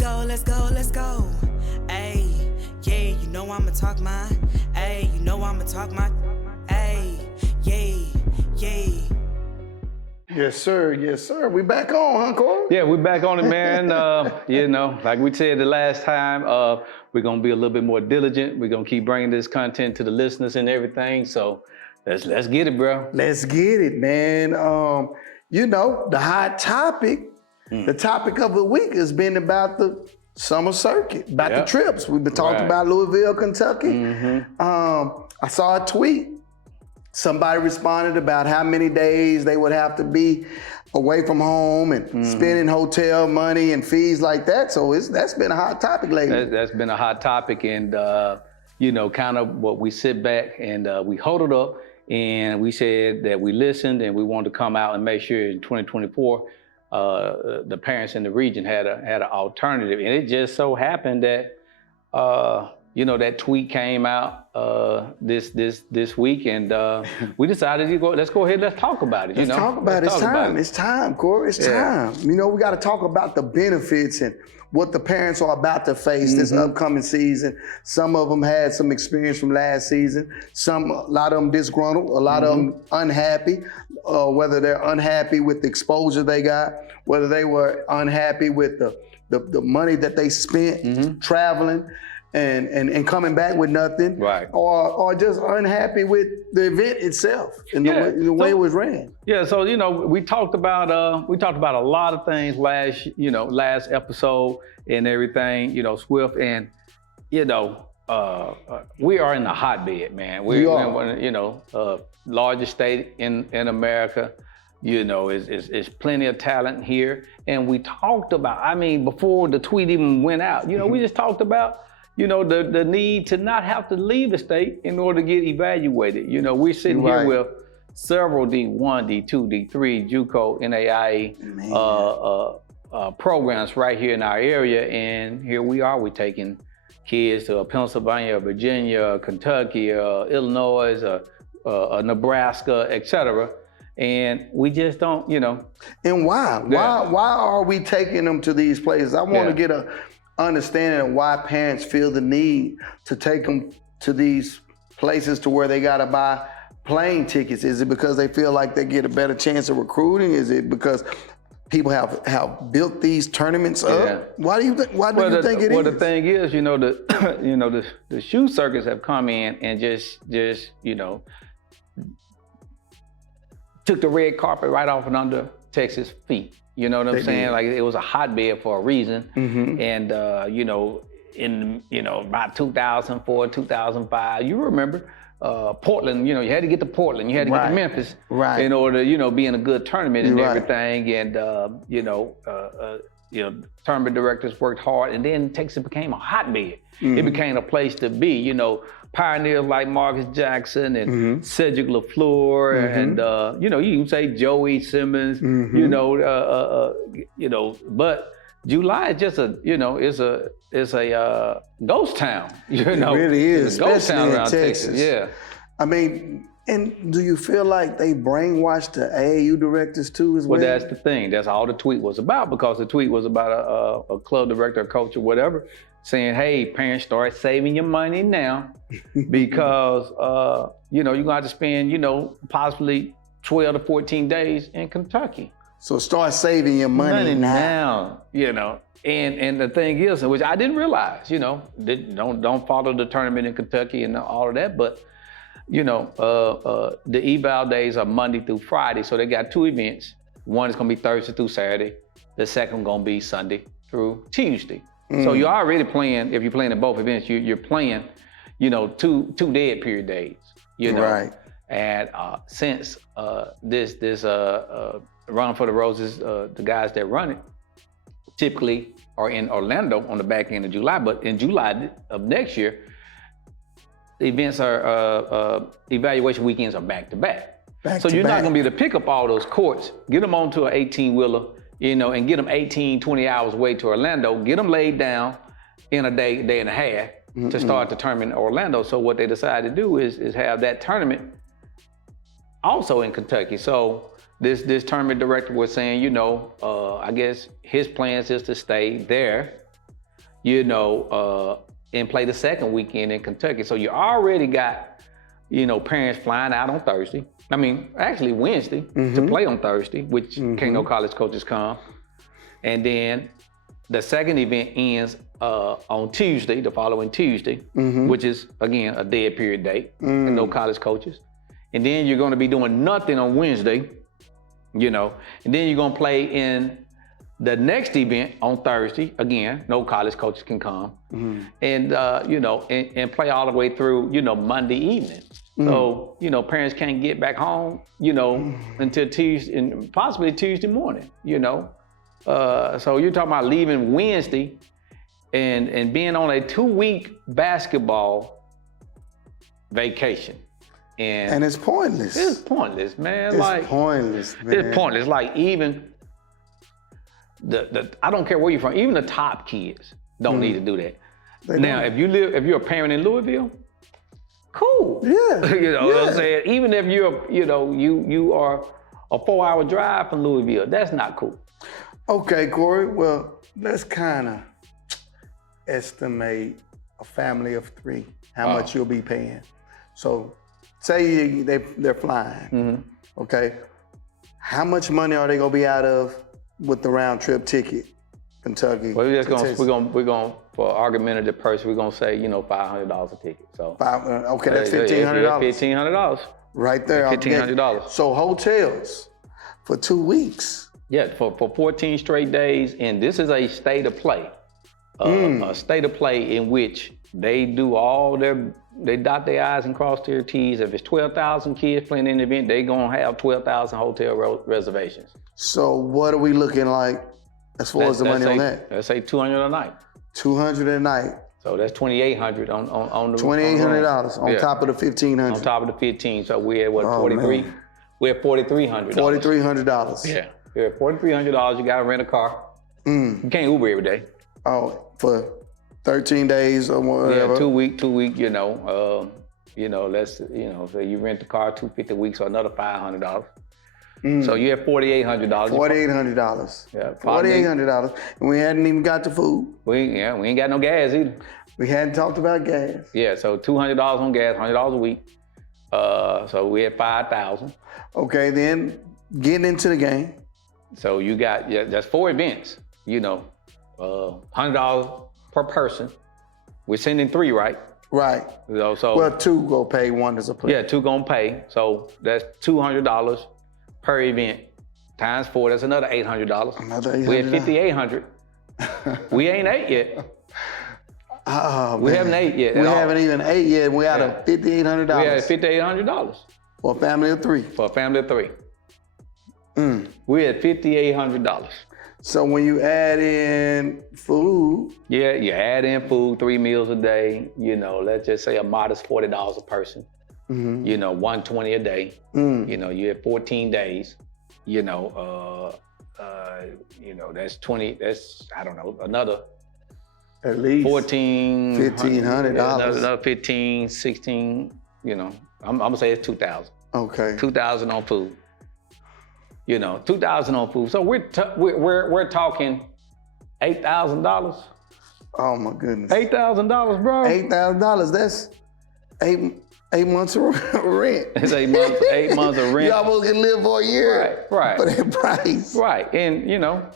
go, let's go, let's go. Ayy, yeah, you know I'ma talk my. Ayy, you know I'ma talk my. Ayy, yeah. Yes, sir. Yes, sir. We back on, huh, Corey? Yeah, we're back on it, man. You know, like we said the last time, we're gonna be a little bit more diligent. We're gonna keep bringing this content to the listeners and everything. So let's get it, bro. Let's get it, man. You know, the hot topic, the topic of the week has been about the summer circuit, about the trips. We've been talking about Louisville, Kentucky. I saw a tweet. Somebody responded about how many days they would have to be away from home and spending hotel money and fees like that. So that's been a hot topic lately. That's been a hot topic, and you know, kind of what we sit back and we hold it up, and we said that we listened and we wanted to come out and make sure in 2024 the parents in the region had an alternative. And it just so happened that you know, that tweet came out this week, and we decided let's go ahead, let's talk about it. Let's talk about it. It's time, Corey. It's time. You know, we got to talk about the benefits and what the parents are about to face this upcoming season. Some of them had some experience from last season. A lot of them disgruntled. A lot of them unhappy. Whether they're unhappy with the exposure they got, whether they were unhappy with the money that they spent traveling. And coming back with nothing, right? Or just unhappy with the event itself and the way it was ran. Yeah, so you know, we talked about a lot of things last episode and everything. You know, Swift, and you know, we are in the hotbed, man. We're you know, largest state in America. You know, is plenty of talent here, and we talked about. I mean, before the tweet even went out, you know, we just talked about. You know, the need to not have to leave the state in order to get evaluated. You know, we're sitting here with several D1, D2, D3, JUCO, NAIA programs right here in our area. And here we are, we're taking kids to Pennsylvania, Virginia, Kentucky, Illinois, Nebraska, et cetera. And we just don't, you know. And why? Why are we taking them to these places? I want to get a understanding of why parents feel the need to take them to these places to where they gotta buy plane tickets. Is it because they feel like they get a better chance of recruiting? Is it because people have built these tournaments up? Why do you think? Why do you think it is? Well, the thing is, you know, the shoe circuits have come in and just you know took the red carpet right off and under Texas' feet. You know what I'm saying? Like it was a hotbed for a reason. And you know, in about 2004, 2005, you remember Portland. You know, you had to get to Portland, you had to get to Memphis, in order to be in a good tournament and everything. And you know, tournament directors worked hard, and then Texas became a hotbed. It became a place to be. You know, pioneers like Marcus Jackson and Cedric LaFleur, and you know, you can say Joey Simmons. You know, but July is just it's a ghost town. You know, it really is. It's a ghost town around Texas. Yeah. I mean, and do you feel like they brainwashed the AAU directors too as well? Well, that's the thing. That's all the tweet was about, because the tweet was about a club director, a coach, or whatever, saying, hey, parents, start saving your money now because, you know, you're going to have to spend, you know, possibly 12 to 14 days in Kentucky. So start saving your money now. You know. And the thing is, which I didn't realize, you know, don't follow the tournament in Kentucky and all of that, but, you know, the eval days are Monday through Friday, so they got two events. One is going to be Thursday through Saturday. The second going to be Sunday through Tuesday. So you're already playing, if you're playing at both events, you're playing, you know, two dead period days, you know. Right. And since this Run for the Roses, the guys that run it, typically are in Orlando on the back end of July, but in July of next year, the events are, evaluation weekends are back to back. So you're not gonna be able to pick up all those courts, get them onto an 18-wheeler, you know, and get them 18, 20 hours away to Orlando, get them laid down in a day and a half to start the tournament in Orlando. So what they decided to do is have that tournament also in Kentucky. So this tournament director was saying, you know, I guess his plans is to stay there you know, and play the second weekend in Kentucky. So you already got, you know, parents flying out on Thursday. I mean, actually Wednesday to play on Thursday, which can't no college coaches come. And then the second event ends on Tuesday, the following Tuesday, which is, again, a dead period date, and no college coaches. And then you're going to be doing nothing on Wednesday, you know, and then you're going to play in the next event on Thursday. Again, no college coaches can come. And, you know, and play all the way through, you know, Monday evening. So, you know, parents can't get back home, you know, until Tuesday, and possibly Tuesday morning, you know. So you're talking about leaving Wednesday and being on a 2-week basketball vacation. And it's pointless. It's pointless, man. It's pointless, man. It's pointless. Like even I don't care where you're from, even the top kids don't need to do that. Now, if you're a parent in Louisville, cool. Yeah. You know what I'm saying? Even if you're, you know, you are a 4-hour drive from Louisville, that's not cool. Okay, Corey, well, let's kind of estimate a family of 3, how much you'll be paying. So say they're flying, okay? How much money are they gonna be out of with the round trip ticket, Kentucky? Well, we're gonna for argumentative purpose, we're gonna say, you know, $500 a ticket. So okay, that's $1,500. $1,500. Right there. $1,500. So hotels for 2 weeks. Yeah, for 14 straight days, and this is a state of play. A state of play in which they dot their I's and cross their T's. If it's 12,000 kids playing in the event, they're gonna have 12,000 hotel reservations. So what are we looking like as far as the money on that? Let's say $200 a night. $200 a night. So that's $2,800 on the $2,800 on top of the $1,500. On top of the 15. So we're at what, 43? We're at $4,300. $4,300. Yeah. We're at $4,300. You gotta rent a car. You can't Uber every day. Oh, for 13 days or whatever. Yeah, 2 week, you know. So you rent the car $250 a week, so another $500. So you have $4,800. $4,800. Yeah, $4,800, and we hadn't even got the food. We ain't got no gas either. We hadn't talked about gas. Yeah, so $200 on gas, $100 a week. So we had $5,000. Okay, then getting into the game. So you got that's 4 events. You know, $100 per person. We're sending 3, right? Right. So well, 2 go pay, 1 is a player. Yeah, 2 gonna pay. So that's $200 per event times 4. That's another $800. Another $800. We're at $5,800. We ain't ate yet. Oh, we haven't ate yet. We haven't even ate yet. We're out of $5,800. We had $5,800 for a family of 3. For a family of 3. We're at $5,800. So when you add in food. Yeah, you add in food, 3 meals a day, you know, let's just say a modest $40 a person, you know, $120 a day, you know, you have 14 days, you know, that's 20, that's, I don't know, another. At least $1,500. $1,500. Another 15, 16, you know, I'm gonna say it's 2,000. Okay. 2,000 on food. You know, 2,000 on food. So we're talking $8,000. Oh my goodness. $8,000, bro. $8,000. That's eight months of rent. It's 8 months of rent. You almost can live for a year. Right. For that price. Right. And you know,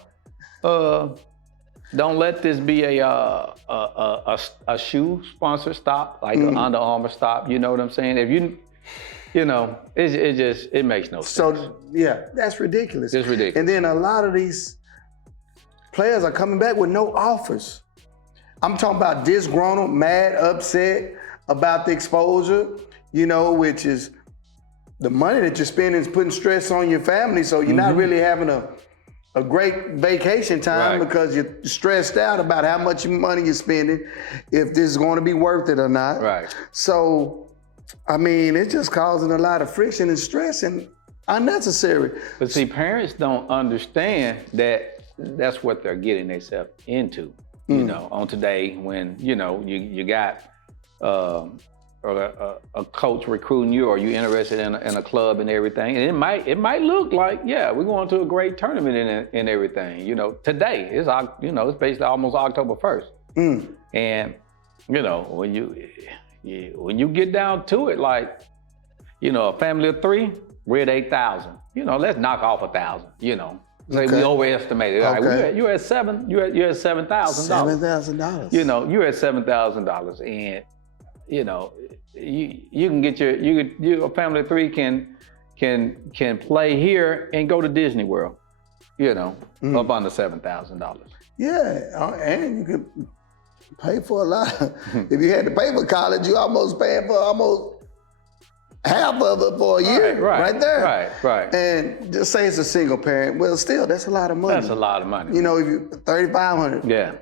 don't let this be a shoe sponsor stop, like an Under Armour stop. You know what I'm saying? If you know, it makes no sense. So yeah, that's ridiculous. It's ridiculous. And then a lot of these players are coming back with no offers. I'm talking about disgruntled, mad, upset about the exposure, you know, which is the money that you're spending is putting stress on your family. So you're not really having a great vacation time because you're stressed out about how much money you're spending, if this is going to be worth it or not. Right. So, I mean, it's just causing a lot of friction and stress and unnecessary. But see, parents don't understand that that's what they're getting themselves into, you know, on today when, you know, you got a coach recruiting you or you're interested in a club and everything. And it might look like, yeah, we're going to a great tournament and everything. You know, today, it's basically almost October 1st. And you know, when you get down to it, like, you know, a family of 3, we're at 8,000. You know, let's knock off 1,000. You know, say we overestimated. Okay. Right, you're at $7,000. $7,000. You know, you're at $7,000, and you know, you can get a family of 3 can play here and go to Disney World. You know, up under $7,000. Yeah, and you could pay for a lot. If you had to pay for college, you almost paying for almost half of it for a year, right there. Right. And just say it's a single parent. Well, still, that's a lot of money. That's a lot of money. You know, if you $3,500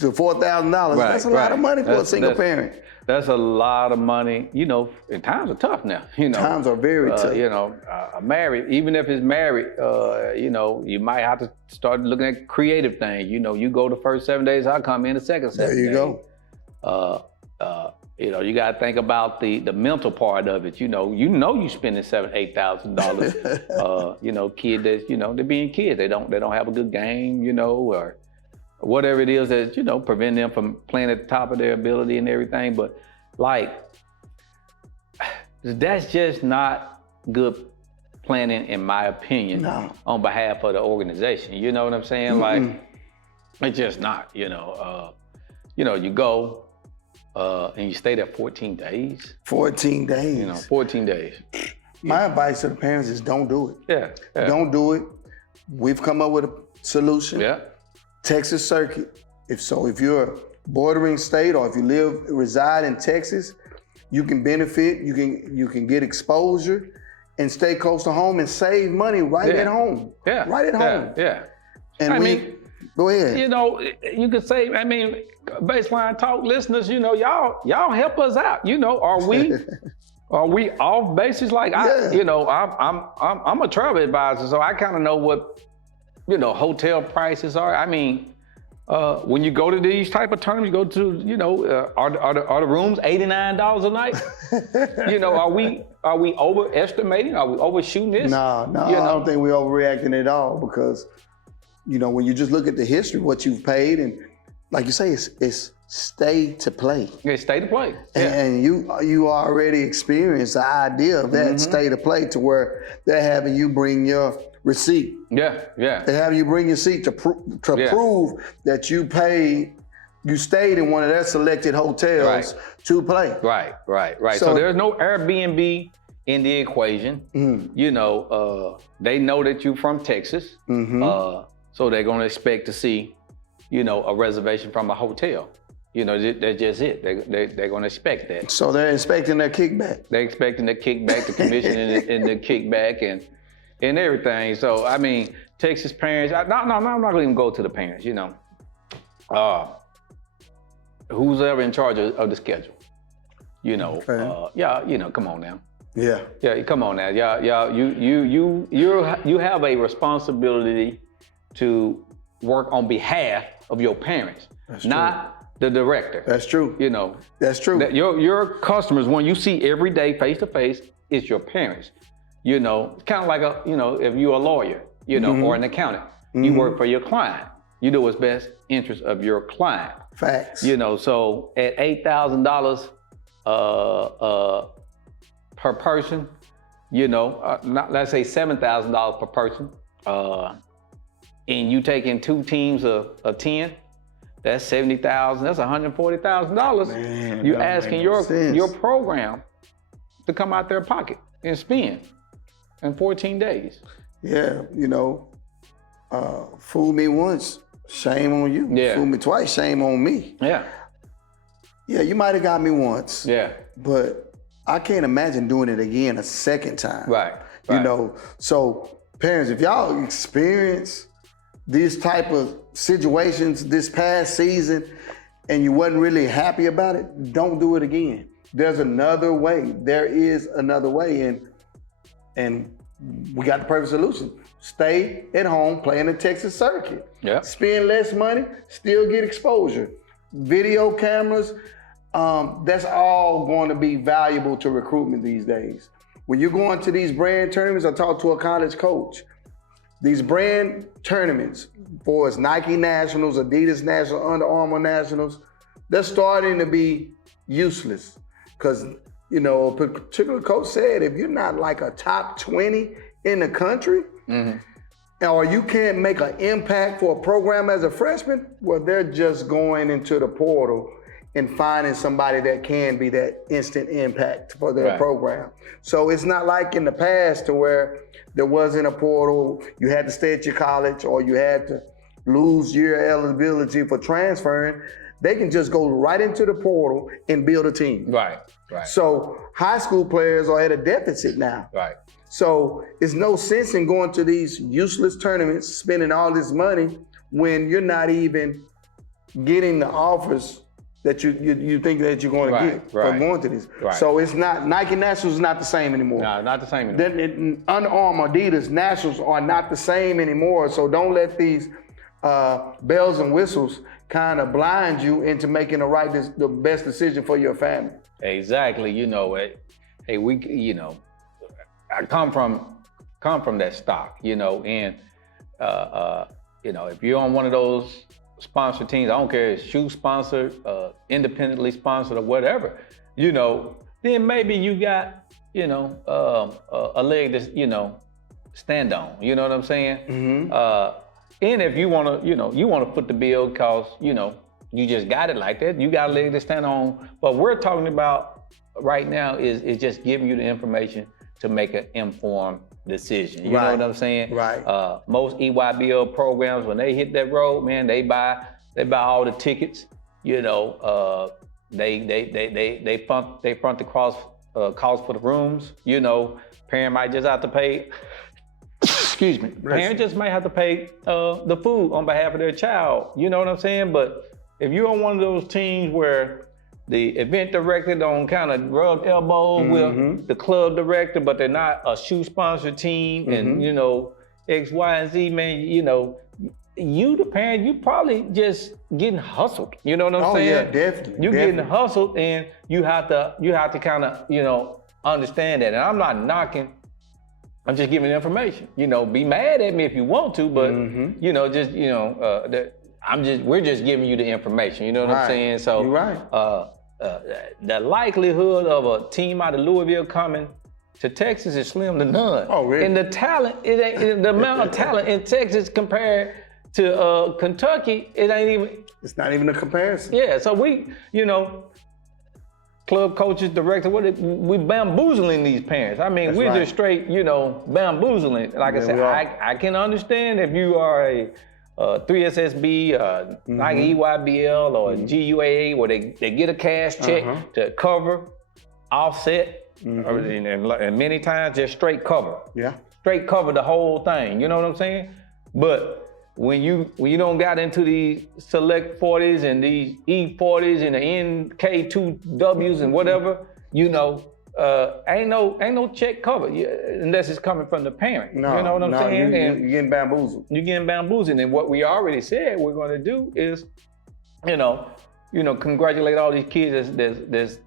to $4,000, that's a lot of money for a single parent. That's a lot of money. You know, and times are tough now. You know, times are very tough. You know, married, even if it's married, you know, you might have to start looking at creative things. You know, you go the first 7 days, I'll come in the second 7 days. There you go. You know, you got to think about the mental part of it. You know, you spending $7,000-8,000. You know, kid that's, you know, they're being kids. They don't have a good game. You know, or whatever it is that, you know, prevent them from playing at the top of their ability and everything. But like, that's just not good planning, in my opinion, on behalf of the organization. You know what I'm saying? Like, it's just not, you know, you go and you stay there 14 days. 14 days. You know, 14 days. My advice to the parents is don't do it. Yeah. Don't do it. We've come up with a solution. Yeah. Texas circuit. If you're a bordering state or if you reside in Texas, you can benefit, you can get exposure and stay close to home and save money at home. Yeah. Right at home. Yeah. And go ahead. You know, you could say, I mean, Baseline Talk listeners, you know, y'all help us out. You know, are we off basis? Like you know, I'm a travel advisor, so I kind of know what, you know, hotel prices are. I mean, when you go to these type of tournaments, you go to, you know, are the rooms $89 a night? You know, are we overestimating? Are we overshooting this? No, I don't think we're overreacting at all, because, you know, when you just look at the history, what you've paid, and like you say, it's stay to play. Yeah, stay to play. And you already experienced the idea of that stay to play, to where they're having you bring your receipt. Yeah. They have you bring your receipt to prove that you stayed in one of their selected hotels to play. Right. So there's no Airbnb in the equation. You know, they know that you're from Texas. So they're gonna expect to see, you know, a reservation from a hotel. You know, that's just it. They're gonna expect that. So they're expecting their kickback. They're expecting the kickback, the commission and the kickback and everything. So, I mean, Texas parents, I'm not gonna even go to the parents, you know. Who's ever in charge of the schedule? You know, you know, come on now. Yeah, come on now. You have a responsibility to work on behalf of your parents, not the director. That's true. You know. That's true. That your customers, when you see every day face to face, it's your parents. You know, it's kind of like if you're a lawyer, you know, or an accountant, you work for your client. You do what's best interest of your client. Facts. You know, so at $8,000 per person, you know, let's say $7,000 per person, and you taking 2 teams of 10, that's $70,000. That's $140,000. You're asking your program to come out their pocket and spend in 14 days. Yeah, you know, fool me once, shame on you. Yeah. Fool me twice, shame on me. Yeah. Yeah, you might have got me once. Yeah. But I can't imagine doing it again a second time. Right. You know, so parents, if y'all experience these type of situations this past season and you wasn't really happy about it, don't do it again. There's another way. There is another way, and we got the perfect solution. Stay at home, play in the Texas circuit. Yeah. Spend less money, still get exposure. Video cameras, that's all going to be valuable to recruitment these days. When you go into these brand tournaments, I talked to a college coach. These brand tournaments, for us, Nike Nationals, Adidas Nationals, Under Armour Nationals, they're starting to be useless. Because, you know, a particular coach said, if you're not like a top 20 in the country, or you can't make an impact for a program as a freshman, well, they're just going into the portal and finding somebody that can be that instant impact for their program. So it's not like in the past to where there wasn't a portal, you had to stay at your college, or you had to lose your eligibility for transferring. They can just go right into the portal and build a team. Right. So high school players are at a deficit now. Right. So it's no sense in going to these useless tournaments, spending all this money when you're not even getting the offers that you think that you're going to get from going to these. So it's not, Nike Nationals is not the same anymore. No, not the same anymore. Under Armour, Adidas, Nationals are not the same anymore. So don't let these bells and whistles kind of blind you into making the best decision for your family. Exactly. You know, hey, we, you know, I come from that stock, you know, and you know, if you're on one of those sponsored teams, I don't care if it's shoe sponsored, independently sponsored, or whatever, you know, then maybe you got, you know, a leg to, you know, stand on. You know what I'm saying? And if you want to, you know, you want to foot the bill because, you know, you just got it like that, you got a leg to stand on. But we're talking about right now is just giving you the information to make an informed decision. You know what I'm saying? Most EYBL programs, when they hit that road, man, they buy all the tickets. You know, they front the cost for the rooms. You know, parent might just have to pay. Excuse me. Parent just might have to pay the food on behalf of their child. You know what I'm saying? But if you're on one of those teams where the event director don't kind of rub elbows with the club director, but they're not a shoe sponsor team, and you know, X, Y, and Z, man, you know, you the parent, you probably just getting hustled. You know what I'm saying? Oh yeah, definitely. You're getting hustled, and you have to kind of, you know, understand that. And I'm not knocking. I'm just giving information. You know, be mad at me if you want to, but you know, just, you know, we're just giving you the information. You know what I'm saying? So you're right. The likelihood of a team out of Louisville coming to Texas is slim to none. Oh, really? And the talent, the amount of talent in Texas compared to Kentucky, it ain't even. It's not even a comparison. Yeah, so we, you know, club coaches, director, we bamboozling these parents. I mean, we're just straight, you know, bamboozling. Like I said, I can understand if you are a 3SSB, Nike EYBL, or GUAA, where they get a cash check to cover, offset, and many times just straight cover. Yeah. Straight cover the whole thing. You know what I'm saying? But when you don't got into these select 40s and these E40s and the NK2Ws and whatever, you know, ain't no check covered unless it's coming from the parent. No, you know what I'm saying? You're getting bamboozled. You're getting bamboozled. And what we already said we're going to do is, you know, congratulate all these kids that's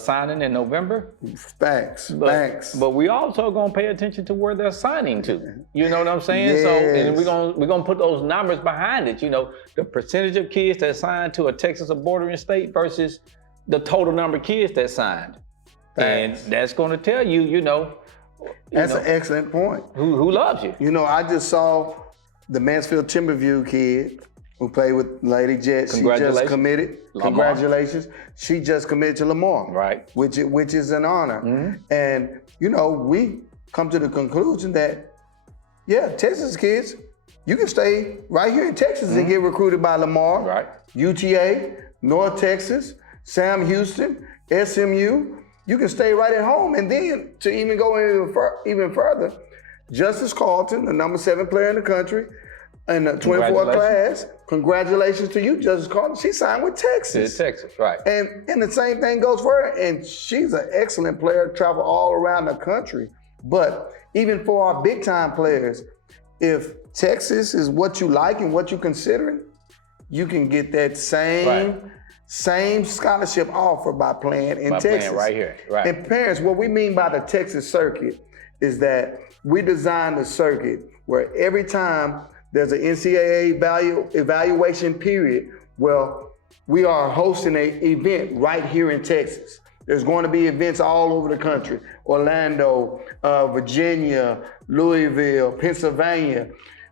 signing in November. Thanks. But we also gonna pay attention to where they're signing to. You know what I'm saying? Yes. So, and we're gonna put those numbers behind it. You know, the percentage of kids that signed to a Texas or bordering state versus the total number of kids that signed. Thanks. And that's gonna tell you, you know. That's an excellent point. Who loves you? You know, I just saw the Mansfield Timberview kid who played with Lady Jet. She just committed. Lamar. Congratulations. She just committed to Lamar. Right. Which is an honor. And, you know, we come to the conclusion that, yeah, Texas kids, you can stay right here in Texas and get recruited by Lamar. Right. UTA, North Texas, Sam Houston, SMU. You can stay right at home. And then to even go even further, Justice Carlton, the number 7 player in the country, in the 24th class, congratulations to you, Justice Carlton. She signed with Texas. Texas, right. And the same thing goes for her. And she's an excellent player, travel all around the country. But even for our big time players, if Texas is what you like and what you're considering, you can get that same scholarship offer by playing in Texas. Playing right here, right. And parents, what we mean by the Texas circuit is that we designed a circuit where every time there's an NCAA evaluation period, well, we are hosting an event right here in Texas. There's going to be events all over the country, Orlando, Virginia, Louisville, Pennsylvania,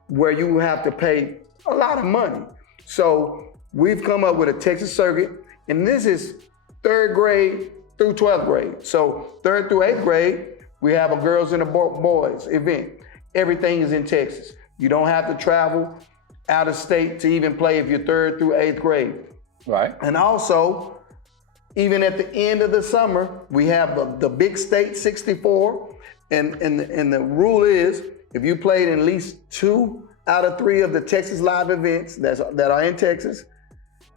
where you have to pay a lot of money. So we've come up with a Texas circuit, and this is 3rd grade through 12th grade. So 3rd through 8th grade, we have a girls and a boys event. Everything is in Texas. You don't have to travel out of state to even play if you're 3rd through 8th grade. Right. And also, even at the end of the summer, we have the Big State 64, and the rule is if you played in at least 2 out of 3 of the Texas Live events that are in Texas,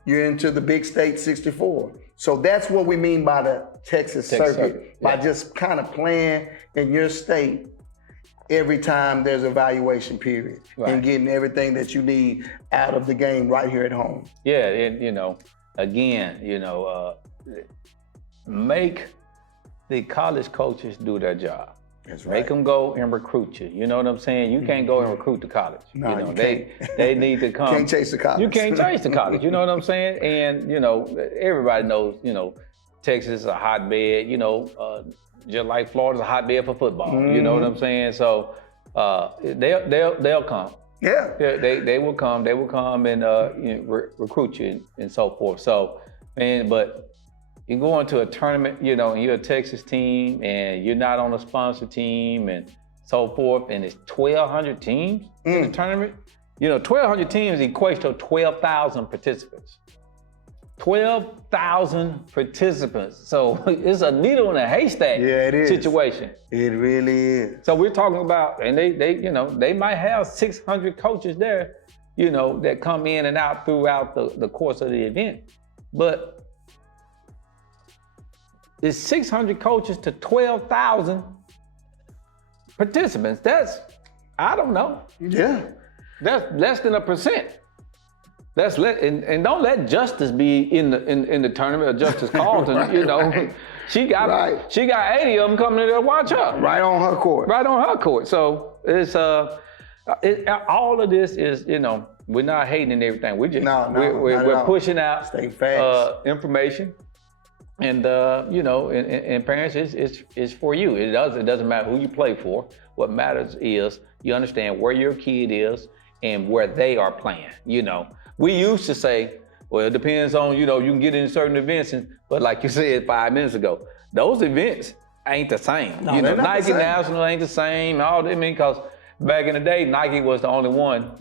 you're into the Big State 64. So that's what we mean by the Texas circuit, by just kind of playing in your state every time there's an evaluation period and getting everything that you need out of the game right here at home. Yeah, and again, make the college coaches do their job. That's right. Make them go and recruit you. You know what I'm saying? You can't go and recruit the college. No, you they need to come. Can't chase the college. You can't chase the college. You know what I'm saying? And everybody knows. Texas is a hotbed. Just like Florida's a hotbed for football. You know what I'm saying? So they'll come. Yeah. They will come. They will come and recruit you and so forth. So, but you go into a tournament, and you're a Texas team, and you're not on a sponsor team, and so forth, and it's 1,200 teams in the tournament. 1,200 teams equates to 12,000 participants. 12,000 participants. So it's a needle in a haystack situation. It really is. So we're talking about, and they might have 600 coaches there, that come in and out throughout the course of the event, but it's 600 coaches to 12,000 participants. That's, I don't know. Yeah. That's less than 1%. That's and don't let Justice be in the tournament, or Justice Carlton. She got 80 of them coming in there to watch her. Right on her court. Right on her court. So it's all of this is we're not hating and everything. We're just we're pushing out information. And and parents, it's for you. It doesn't matter who you play for. What matters is you understand where your kid is and where they are playing. We used to say, well, it depends on you can get in certain events, but like you said 5 minutes ago, those events ain't the same. No, Nike National ain't the same. Because back in the day, Nike was the only one,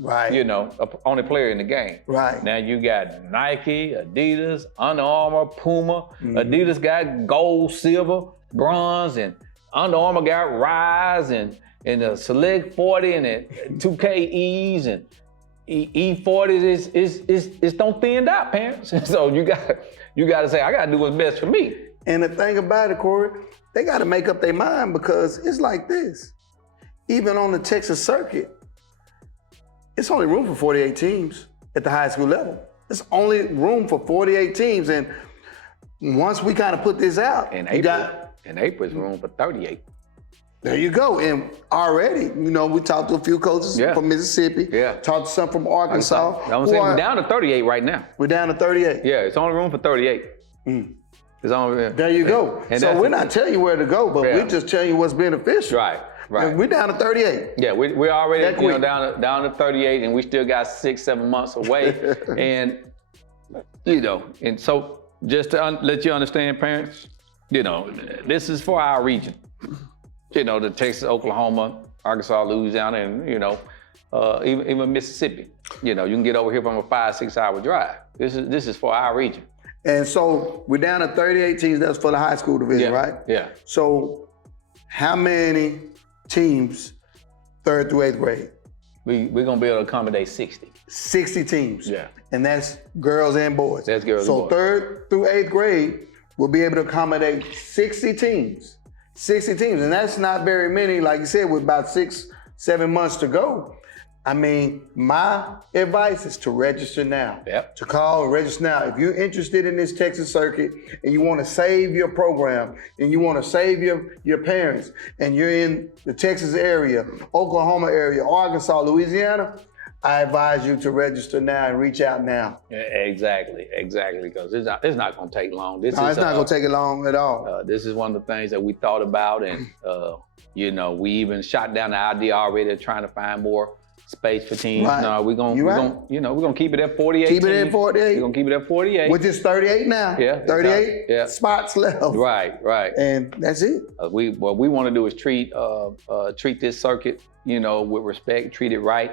only player in the game. Right. Now you got Nike, Adidas, Under Armour, Puma. Adidas got gold, silver, bronze, and Under Armour got Rise and the Select 40 and the 2K-Es and E40s. It's don't thin out, parents. So you got to say, I got to do what's best for me. And the thing about it, Corey, they got to make up their mind, because it's like this. Even on the Texas circuit, it's only room for 48 teams at the high school level. It's only room for 48 teams. And once we kind of put this out, in April, it's room for 38. There you go. And already, we talked to a few coaches from Mississippi. Yeah. Talked to some from Arkansas. I'm saying we're down to 38 right now. We're down to 38. Yeah, it's only room for 38. It's only, there you go. And so we're not telling you where to go, but we're just telling you what's beneficial. Right. And we're down to 38. Yeah, we're already down to 38, and we still got 6-7 months away. And and so just to let you understand, parents, this is for our region. The Texas, Oklahoma, Arkansas, Louisiana, and even Mississippi. You can get over here from a 5-6 hour drive. This is for our region. And so we're down to 38 teams. That's for the high school division, right? Yeah. So how many teams 3rd through 8th grade? We're gonna be able to accommodate 60. 60 teams. Yeah. And that's girls and boys. That's girls and boys. So 3rd through 8th grade, we'll be able to accommodate 60 teams. 60 teams, and that's not very many, like you said, with about 6-7 months to go. My advice is to register now. Yep. To call and register now. If you're interested in this Texas circuit and you want to save your program and you want to save your parents and you're in the Texas area, Oklahoma area, Arkansas, Louisiana, I advise you to register now and reach out now. Yeah, exactly, because it's not going to take long. It's not going to take it long at all. This is one of the things that we thought about, and we even shot down the idea already of trying to find more space for teams. Right. No, we're gonna keep it at 48. Keep it at 48. We're gonna keep it at 48. Which is 38 now. Yeah. 38 spots left. Right. And that's it. What we want to do is treat this circuit, with respect, treat it right.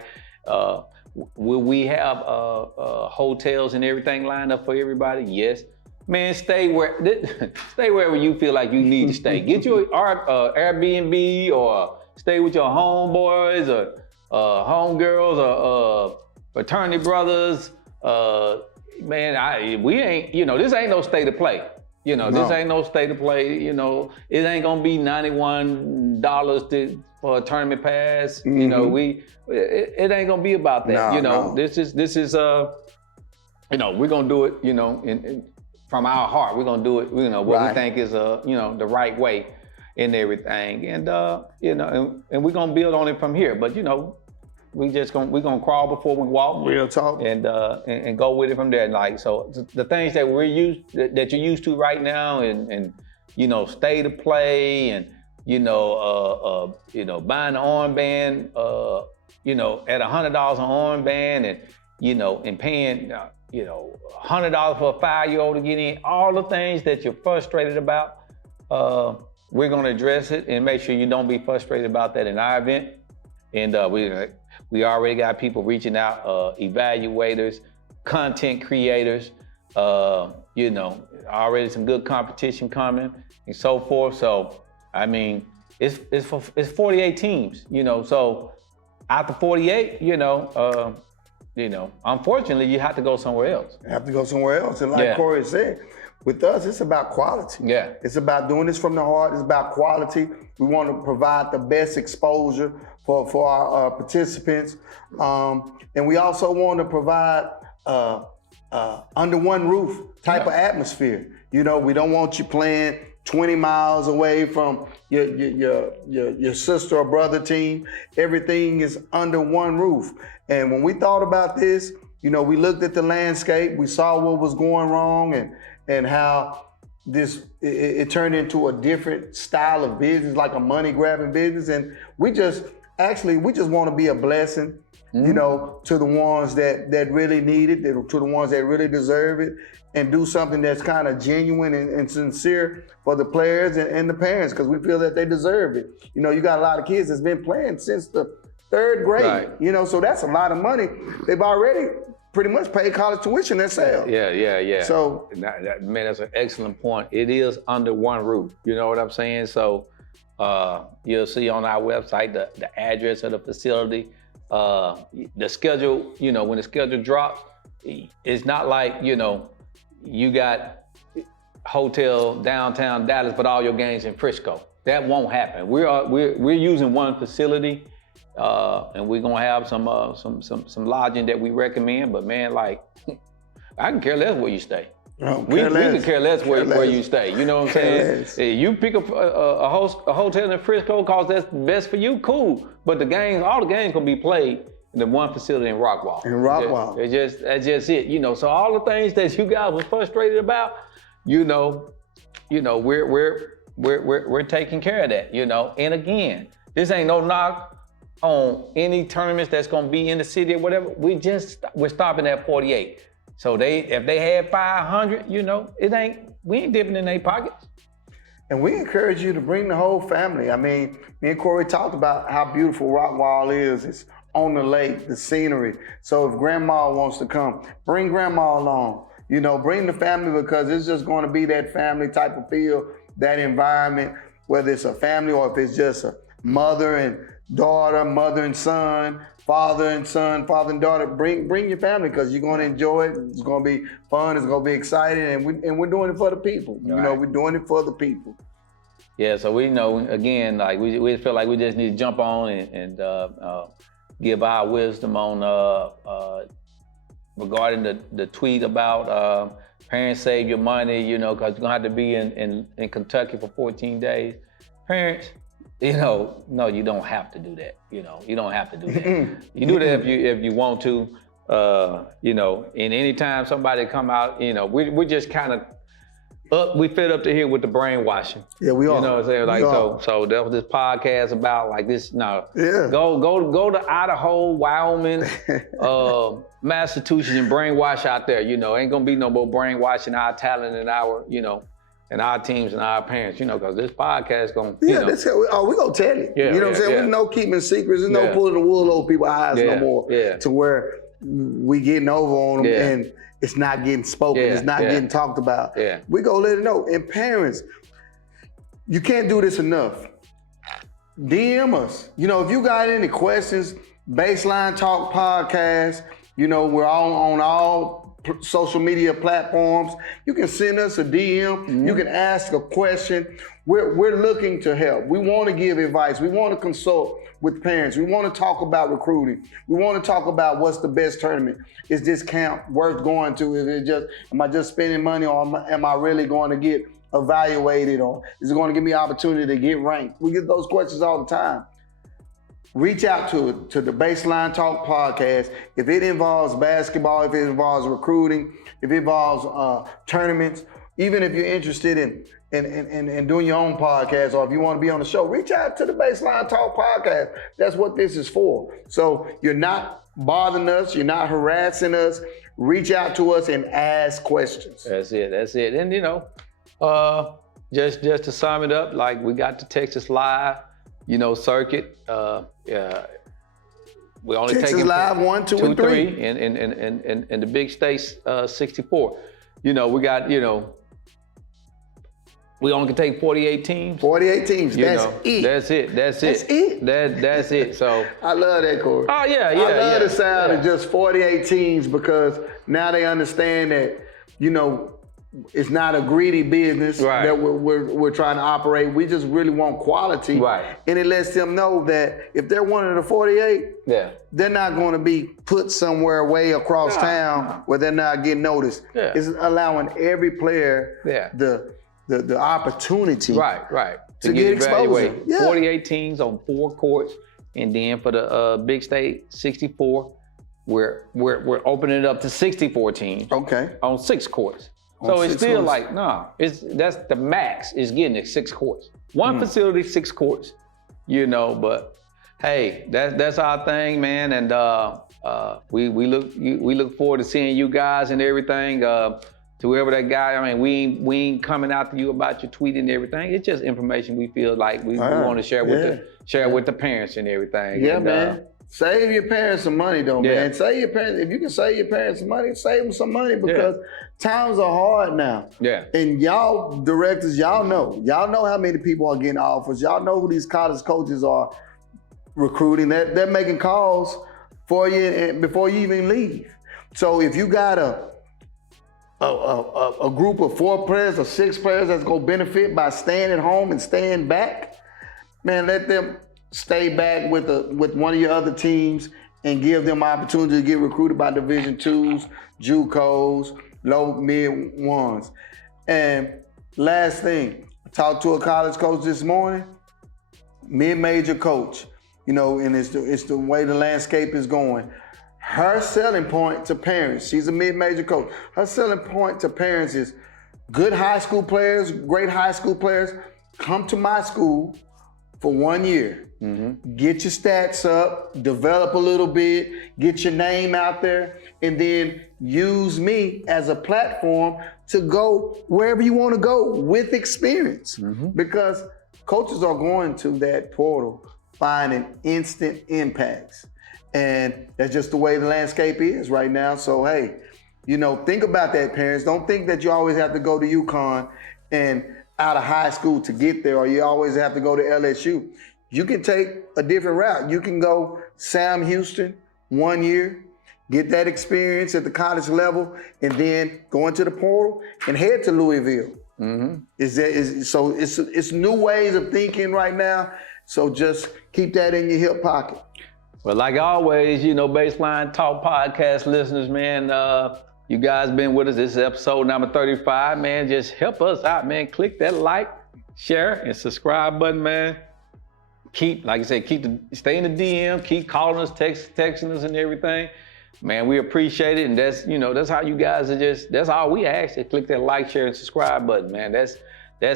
Will we have hotels and everything lined up for everybody? Yes. Man, stay wherever you feel like you need to stay. Get your Airbnb, or stay with your homeboys or homegirls or fraternity brothers. Man, we ain't, this ain't no state of play. This ain't no state of play. It ain't gonna be $91 for a tournament pass. It ain't gonna be about that. No. This is we're gonna do it. From our heart, we're gonna do it. What we think is the right way and everything, and and we're gonna build on it from here. But we're gonna crawl before we walk. Real talk. And go with it from there. Like, so the things that that you're used to right now, and stay to play, and buying an armband, at $100 an armband, and paying $100 for a 5-year-old to get in. All the things that you're frustrated about, we're gonna address it and make sure you don't be frustrated about that in our event. And we already got people reaching out, evaluators, content creators, already some good competition coming and so forth. So, I mean, it's 48 teams, so after 48, unfortunately, you have to go somewhere else. You have to go somewhere else. And like Corey said, with us, it's about quality. Yeah. It's about doing this from the heart. It's about quality. We want to provide the best exposure for our participants. And we also want to provide under one roof type of atmosphere. We don't want you playing 20 miles away from your sister or brother team. Everything is under one roof. And when we thought about this, we looked at the landscape, we saw what was going wrong, and how it turned into a different style of business, like a money grabbing business. And we just want to be a blessing, to the ones that really need it, to the ones that really deserve it, and do something that's kind of genuine and sincere for the players and the parents, because we feel that they deserve it. You got a lot of kids that's been playing since the 3rd grade, right. So that's a lot of money. They've already pretty much paid college tuition themselves. Yeah. So, man, that's an excellent point. It is under one roof. You know what I'm saying? So, you'll see on our website the address of the facility, the schedule. When the schedule drops, it's not like you got hotel downtown Dallas, but all your games in Frisco. That won't happen. We're using one facility, and we're gonna have some lodging that we recommend. But man, like, I can care less where you stay. We can care less where you stay. You know what I'm saying? You pick up a hotel in Frisco because that's best for you. Cool. But all the games gonna be played in the one facility in Rockwall. That's just it. So all the things that you guys were frustrated about, we're taking care of that. And again, this ain't no knock on any tournaments that's gonna be in the city or whatever. We're stopping at 48. So if they had 500, we ain't dipping in their pockets. And we encourage you to bring the whole family. I mean, me and Corey talked about how beautiful Rockwall is. It's on the lake, the scenery. So if grandma wants to come, bring grandma along. Bring the family, because it's just going to be that family type of feel, that environment, whether it's a family or if it's just a mother and daughter, mother and son, father and son, father and daughter. Bring your family, because you're going to enjoy it. It's going to be fun. It's going to be exciting, and we're doing it for the people. Right. We're doing it for the people. Yeah. So we know, again, like we feel like we just need to jump on and give our wisdom on regarding the tweet about parents save your money. Because you're gonna have to be in Kentucky for 14 days. Parents, no, you don't have to do that. You don't have to do that. You do that if you want to. And anytime somebody come out, we're just kind of we fed up to here with the brainwashing. Yeah, we are. You know what I'm saying? Like so that was this podcast about like this. No, go to Idaho, Wyoming, Massachusetts, and brainwash out there. Ain't gonna be no more brainwashing our talent and our and our teams and our parents, because this podcast gonna, we gonna tell you. Yeah, you know what I'm saying? There's no keeping secrets. There's no pulling the wool over people's eyes no more. To where we getting over on them and it's not getting spoken. It's not getting talked about. We gonna let it know. And parents, you can't do this enough. DM us. If you got any questions, Baseline Talk Podcast, we're on all social media platforms. You can send us a DM. You can ask a question. We're looking to help. We want to give advice. We want to consult with parents. We want to talk about recruiting. We want to talk about what's the best tournament. Is this camp worth going to? Am I just spending money, or am I really going to get evaluated, or is it going to give me an opportunity to get ranked? We get those questions all the time. Reach out to the Baseline Talk Podcast. If it involves basketball, if it involves recruiting, if it involves tournaments, even if you're interested in doing your own podcast, or if you want to be on the show, reach out to the Baseline Talk Podcast. That's what this is for. So you're not bothering us, you're not harassing us. Reach out to us and ask questions. That's it. And just to sum it up, like we got the Texas Live, circuit. We only Texas taking Live 1, 2, and 3, and the big states 64. We got we only can take 48 teams. 48 teams. That's it. That's it. That's it. That's it. So I love that, Corey. Oh yeah. I love the sound of just 48 teams, because now they understand that it's not a greedy business that we're trying to operate. We just really want quality. Right. And it lets them know that if they're one of the 48, they're not going to be put somewhere way across town where they're not getting noticed. Yeah. It's allowing every player the opportunity to get exposure. 48 teams on 4 courts, and then for the big state 64, we're opening it up to 64 teams. On 6 courts. So it's still courts. That's the max is getting it 6 courts. One facility, 6 courts, but hey, that's our thing, man. And we look forward to seeing you guys and everything. To whoever that guy, I mean, we ain't coming out to you about your tweet and everything. It's just information we feel like we want to share with the parents and everything. Yeah, and, man. Save your parents some money, though, man. Save your parents. If you can save your parents some money, save them some money, because times are hard now. Yeah. And y'all directors, y'all know how many people are getting offers. Y'all know who these college coaches are recruiting. They're making calls for you before you even leave. So if you got a group of 4 players or 6 players that's gonna benefit by staying at home and staying back, man, let them stay back with one of your other teams and give them opportunity to get recruited by Division IIs, JUCOs, low mid ones. And last thing, I talked to a college coach this morning, mid-major coach, and it's the way the landscape is going. Her selling point to parents, she's a mid-major coach, her selling point to parents is good high school players, great high school players, come to my school for 1 year. Get your stats up, develop a little bit, get your name out there, and then use me as a platform to go wherever you want to go with experience. Because coaches are going to that portal finding instant impacts. And that's just the way the landscape is right now. So, hey, think about that, parents. Don't think that you always have to go to UConn and out of high school to get there, or you always have to go to LSU. You can take a different route. You can go Sam Houston 1 year, get that experience at the college level, and then go into the portal and head to Louisville. So it's new ways of thinking right now. So just keep that in your hip pocket. Well, like always, Baseline Talk Podcast listeners, man, you guys been with us. This is episode number 35, man. Just help us out, man. Click that like, share, and subscribe button, man. like I said, stay in the DM, keep calling us, texting us and everything. Man, we appreciate it, and that's how you guys are that's all we ask. Click that like, share, and subscribe button, man. That's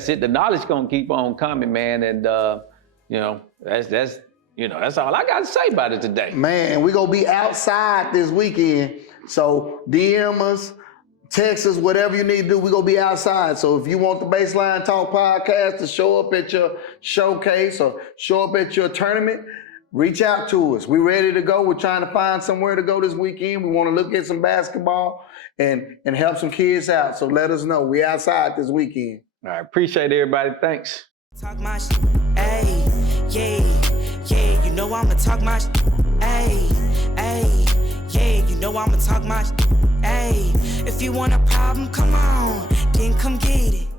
it. The knowledge gonna keep on coming, man, and that's all I got to say about it today. Man, we gonna be outside this weekend, so DM us, text us, whatever you need to do. We gonna be outside. So if you want the Baseline Talk podcast to show up at your showcase or show up at your tournament, reach out to us. We're ready to go. We're trying to find somewhere to go this weekend. We want to look at some basketball and help some kids out. So let us know. We outside this weekend. All right, appreciate everybody. Thanks. Talk my shit, ayy, yeah, you know I'ma talk my shit, ayy, yeah, you know I'ma talk my shit, ayy. If you want a problem, come on, then come get it.